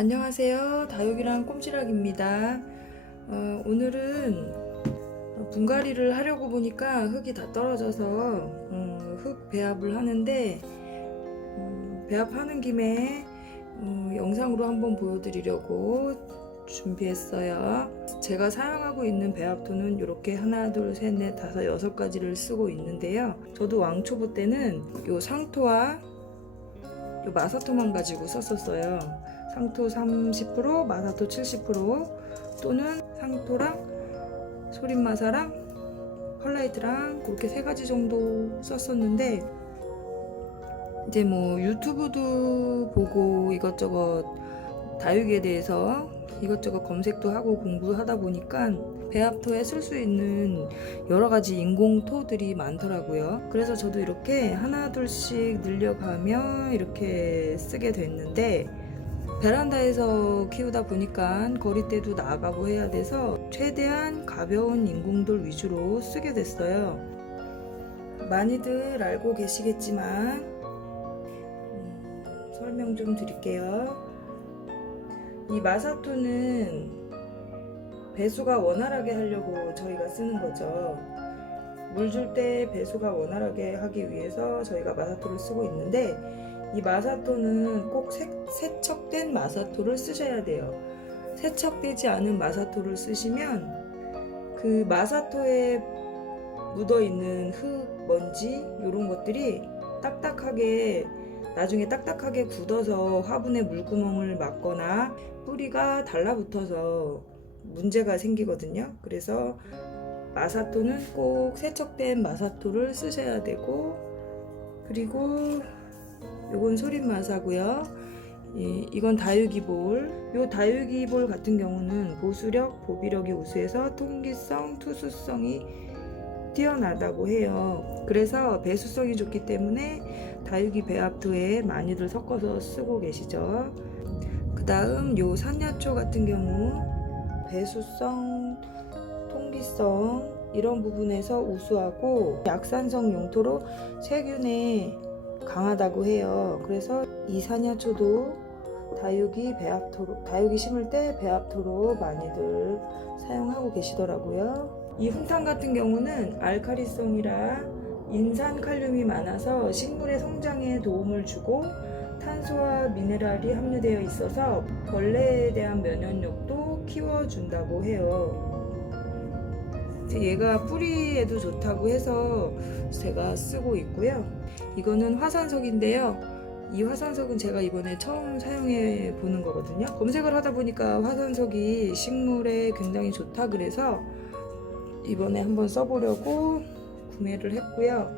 안녕하세요. 다육이랑 꼼지락입니다. 오늘은 분갈이를 하려고 보니까 흙이 다 떨어져서 흙 배합을 하는데 배합하는 김에 영상으로 한번 보여드리려고 준비했어요. 제가 사용하고 있는 배합토는 이렇게 하나, 둘, 셋, 넷, 다섯, 여섯 가지를 쓰고 있는데요. 저도 왕초보 때는 요 상토와 요 마사토만 가지고 썼었어요. 상토 30%, 마사토 70% 또는 상토랑 소림마사랑 펄라이트랑 그렇게 세 가지 정도 썼었는데, 이제 뭐 유튜브도 보고 이것저것 다육이에 대해서 이것저것 검색도 하고 공부하다 보니까 배합토에 쓸 수 있는 여러 가지 인공토들이 많더라고요. 그래서 저도 이렇게 하나 둘씩 늘려가며 이렇게 쓰게 됐는데, 베란다에서 키우다 보니까 거리대도 나가고 해야 돼서 최대한 가벼운 인공돌 위주로 쓰게 됐어요. 많이들 알고 계시겠지만 설명 좀 드릴게요. 이 마사토는 배수가 원활하게 하려고 저희가 쓰는 거죠. 물 줄 때 배수가 원활하게 하기 위해서 저희가 마사토를 쓰고 있는데, 이 마사토는 꼭 세척된 마사토를 쓰셔야 돼요. 세척되지 않은 마사토를 쓰시면 그 마사토에 묻어있는 흙, 먼지 이런 것들이 나중에 딱딱하게 굳어서 화분에 물구멍을 막거나 뿌리가 달라붙어서 문제가 생기거든요. 그래서 마사토는 꼭 세척된 마사토를 쓰셔야 되고, 그리고 요건 소림마사고요. 이건 다육이볼. 요 다육이볼 같은 경우는 보수력, 보비력이 우수해서 통기성, 투수성이 뛰어나다고 해요. 그래서 배수성이 좋기 때문에 다육이 배합토에 많이들 섞어서 쓰고 계시죠. 그 다음 요 산야초 같은 경우 배수성, 통기성 이런 부분에서 우수하고 약산성 용토로 세균에 강하다고 해요. 그래서 이 산야초도 다육이 심을 때 배합토로 많이들 사용하고 계시더라고요. 이 홍탕 같은 경우는 알칼리성이라 인산 칼륨이 많아서 식물의 성장에 도움을 주고 탄소와 미네랄이 함유되어 있어서 벌레에 대한 면역력도 키워준다고 해요. 얘가 뿌리에도 좋다고 해서 제가 쓰고 있고요. 이거는 화산석인데요. 이 화산석은 제가 이번에 처음 사용해 보는 거거든요. 검색을 하다 보니까 화산석이 식물에 굉장히 좋다 그래서 이번에 한번 써보려고 구매를 했고요.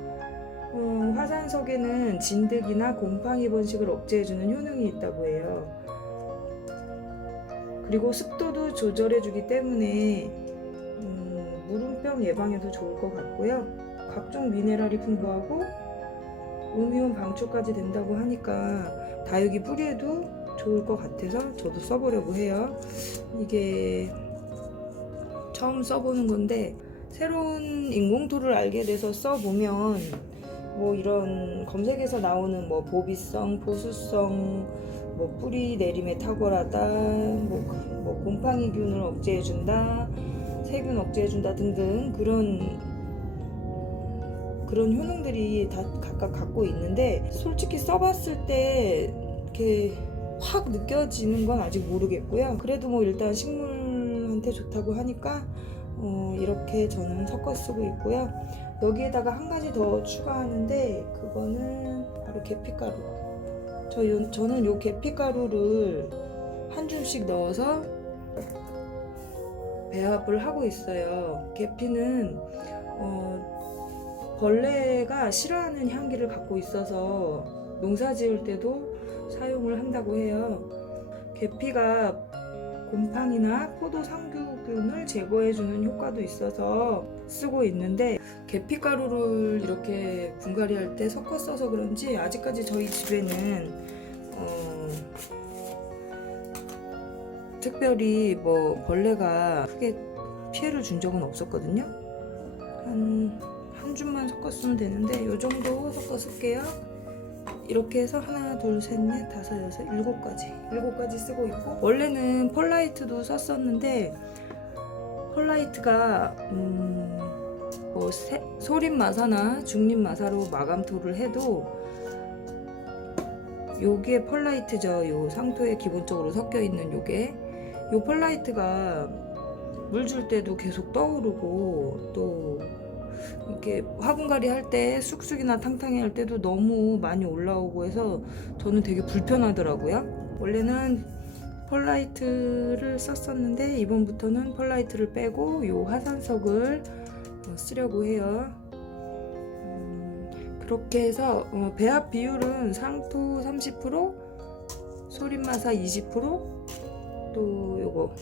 화산석에는 진드기나 곰팡이 번식을 억제해주는 효능이 있다고 해요. 그리고 습도도 조절해주기 때문에 물음병 예방에도 좋을 것 같고요. 각종 미네랄이 풍부하고 음이온 방출까지 된다고 하니까 다육이 뿌리에도 좋을 것 같아서 저도 써보려고 해요. 이게 처음 써보는 건데, 새로운 인공토를 알게 돼서 써보면 뭐 이런 검색에서 나오는 뭐 보비성, 보수성, 뭐 뿌리 내림에 탁월하다, 뭐 곰팡이균을 억제해준다, 세균 억제해준다 등등 그런 효능들이 다 각각 갖고 있는데, 솔직히 써봤을 때 이렇게 확 느껴지는 건 아직 모르겠고요. 그래도 뭐 일단 식물한테 좋다고 하니까 이렇게 저는 섞어 쓰고 있고요. 여기에다가 한 가지 더 추가하는데, 그거는 바로 계피가루. 저는 요 계피가루를 한 줌씩 넣어서 배합을 하고 있어요. 계피는 벌레가 싫어하는 향기를 갖고 있어서 농사 지을 때도 사용을 한다고 해요. 계피가 곰팡이나 포도 상규균을 제거해주는 효과도 있어서 쓰고 있는데, 계피가루를 이렇게 분갈이할 때 섞어 써서 그런지 아직까지 저희 집에는 특별히 뭐 벌레가 크게 피해를 준 적은 없었거든요. 한 줌만 섞었으면 되는데 요 정도 섞어 쓸게요. 이렇게 해서 하나, 둘, 셋, 넷, 다섯, 여섯, 일곱 가지 쓰고 있고, 원래는 펄라이트도 썼었는데 펄라이트가 뭐 소립 마사나 중립 마사로 마감토를 해도 요게 펄라이트죠. 요 상토에 기본적으로 섞여 있는 요게, 요 펄라이트가 물 줄 때도 계속 떠오르고, 또 이렇게 화분갈이 할 때 쑥쑥이나 탕탕이 할 때도 너무 많이 올라오고 해서 저는 되게 불편하더라고요. 원래는 펄라이트를 썼었는데 이번부터는 펄라이트를 빼고 요 화산석을 쓰려고 해요. 그렇게 해서 배합 비율은 상토 30%, 소립마사 20%, 또 요거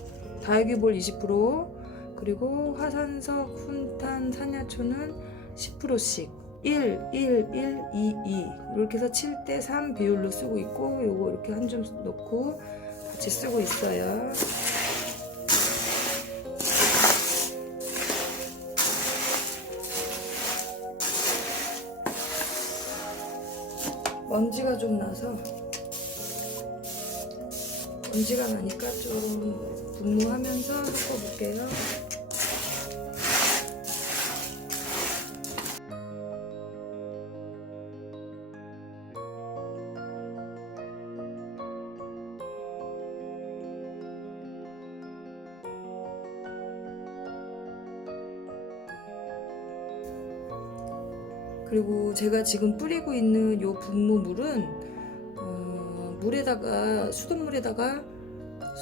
다육이볼 20%, 그리고 화산석, 훈탄, 산야초는 10%씩 1, 1, 1, 2, 2 이렇게 해서 7대 3 비율로 쓰고 있고, 요거 이렇게 한 줌 넣고 같이 쓰고 있어요. 먼지가 좀 나서, 먼지가 나니까 좀 분무하면서 섞어볼게요. 그리고 제가 지금 뿌리고 있는 요 분무물은 물에다가, 수돗물에다가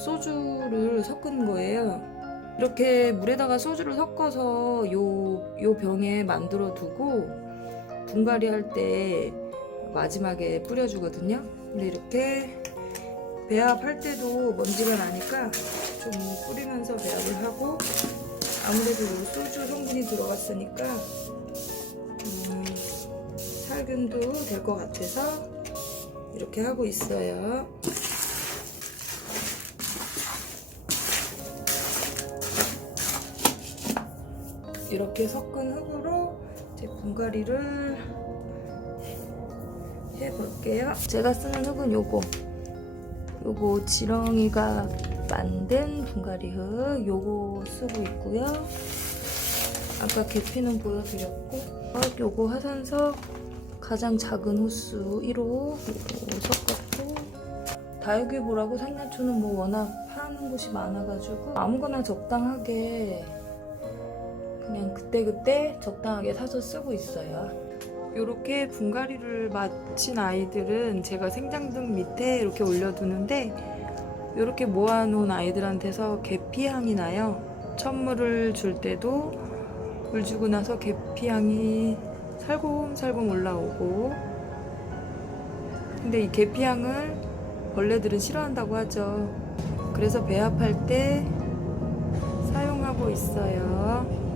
소주를 섞은 거예요. 이렇게 물에다가 소주를 섞어서 요 병에 만들어 두고 분갈이 할 때 마지막에 뿌려주거든요. 근데 이렇게 배합할 때도 먼지가 나니까 좀 뿌리면서 배합을 하고, 아무래도 소주 성분이 들어갔으니까 살균도 될 것 같아서 이렇게 하고 있어요. 이렇게 섞은 흙으로 이제 분갈이를 해볼게요. 제가 쓰는 흙은 요거 지렁이가 만든 분갈이 흙, 요거 쓰고 있고요. 아까 계피는 보여드렸고, 요거 화산석 가장 작은 호수 1호 섞었고, 다육이볼하고 산야초는 뭐 워낙 파는 곳이 많아가지고 아무거나 적당하게 그냥 그때그때 적당하게 사서 쓰고 있어요. 이렇게 분갈이를 마친 아이들은 제가 생장등 밑에 이렇게 올려두는데, 이렇게 모아놓은 아이들한테서 계피향이 나요. 첫물을 줄 때도 물 주고 나서 계피향이 살곰살곰 올라오고, 근데 이 계피향을 벌레들은 싫어한다고 하죠. 그래서 배합할 때 사용하고 있어요.